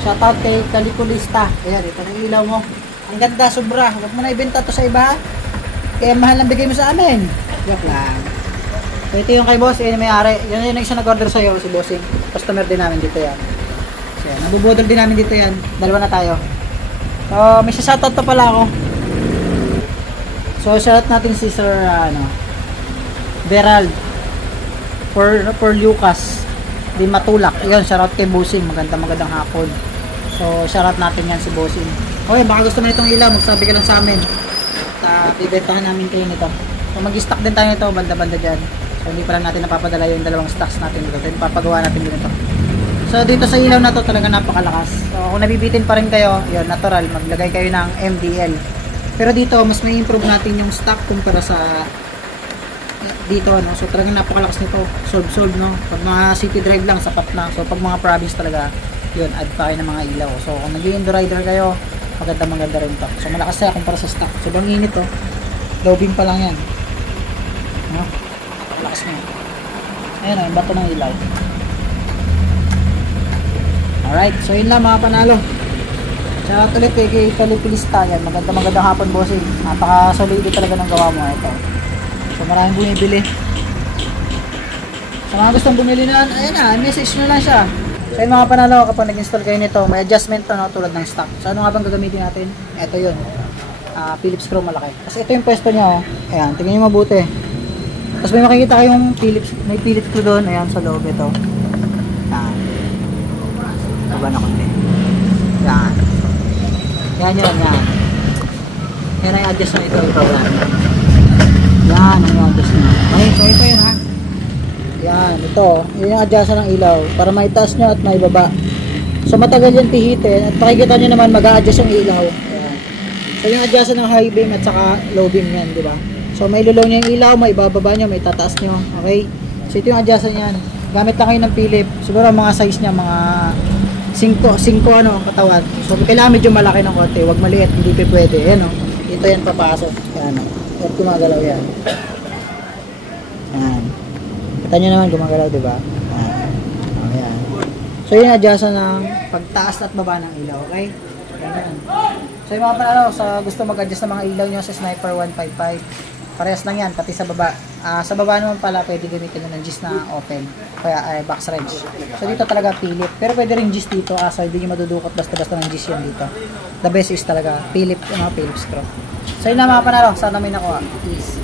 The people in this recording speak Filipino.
Shoutout kay Caliculista. Ayan, ito na ilaw mo. Ang ganda, sobra. Huwag mo na ibenta to sa iba. Kaya mahal lang bigay mo sa amin. Joke lang. So, ito yung kay boss, yun yung may-ari. Yan yung isa nag-order sa'yo, si bossing. Customer din namin dito yan. So, yan. Nabubudol din namin dito yan. Dalawa na tayo. So, may shoutout pa pala ako. So, shoutout natin si Sir, Berald. For Lucas. Di Matulak. Yun, shoutout kay bossing. Magandang hapon. So, shoutout natin yan si bossing. Okay, baka gusto mo itong ilaw, magsabi ka lang sa amin. At bibentahan namin kayo nito. So, mag-stock din tayo nito, banda-banda dyan. So, hindi pa lang natin napapadala yung dalawang stocks natin dito. So, papagawa natin dito. So, dito sa ilaw na to talaga napakalakas. So, kung nabibitin pa rin kayo, yun, natural, maglagay kayo ng MDL. Pero dito, mas may improve natin yung stock kumpara sa dito, ano. So, talagang napakalakas nito. Solve, no. Pag mga city drive lang, sapat na. So, pag mga province talaga, yun, add pa kayo ng mga ilaw. So, kung nag-i-indo rider kayo, maganda rin to. So, malakas siya kumpara sa stock. So, bang init to. Low beam pa lang yan. No? Lakas na. Ayan o, yung bato ng ilaw. Alright, so yun lang mga panalo. Shoutout ulit kay Kalipilista. Yan, magandang hapon bossing. Napaka-solid talaga ng gawa mo. Ito. So maraming bumibili. Sa mga gustong bumili na, ayan na, message nyo lang siya. So yun mga panalo, kapag nag-install kayo nito, may adjustment to, no, tulad ng stock. So ano nga bang gagamitin natin? Ito yun. Philips screw malaki. Kasi ito yung pwesto niya. Ayan, tingnan nyo mabuti. Tapos may makikita kayong may Philips screw doon. Ayan, sa loob ito. Ayan. Diba na konti. Ayan. Yan. Yan ang adjust na ito. Yan ang adjust na. Okay, so ito yun ha. Yan, ito. Yan yung adjust ng ilaw. Para maitaas nyo at maibaba. So matagal yan pihitin. At makikita nyo naman mag-a-adjust yung ilaw. Ayan. So yung adjust ng high beam at saka low beam yan, diba? So may ilulaw niya yung ilaw, may ibababa nyo, may tataas nyo. Okay? So ito yung adjustan yan. Gamit lang kayo ng Philips. Siguro mga size niya, mga 5 ang katawan. So kailangan medyo malaki ng konti. Huwag maliit, hindi pa pwede. Ayan o. Ito yan papasok. Ayan o. At gumagalaw yan. Ayan. Kita nyo naman gumagalaw, diba? Ayan. So yun yung adjustan ng pagtaas at baba ng ilaw. Okay? Ayan. So yung mga panalo, sa gusto mag-adjust ng mga ilaw nyo sa Sniper 155, parehas lang yan, pati sa baba. Sa baba naman pala, pwede gamitin nyo ng GIS na open. Kaya box wrench. So dito talaga Philips. Pero pwede rin GIS dito. So hindi nyo madudukot basta-basta ng GIS yan dito. The best is talaga Philips screw. So yun na mga panalo. Sana may nakuha. Peace.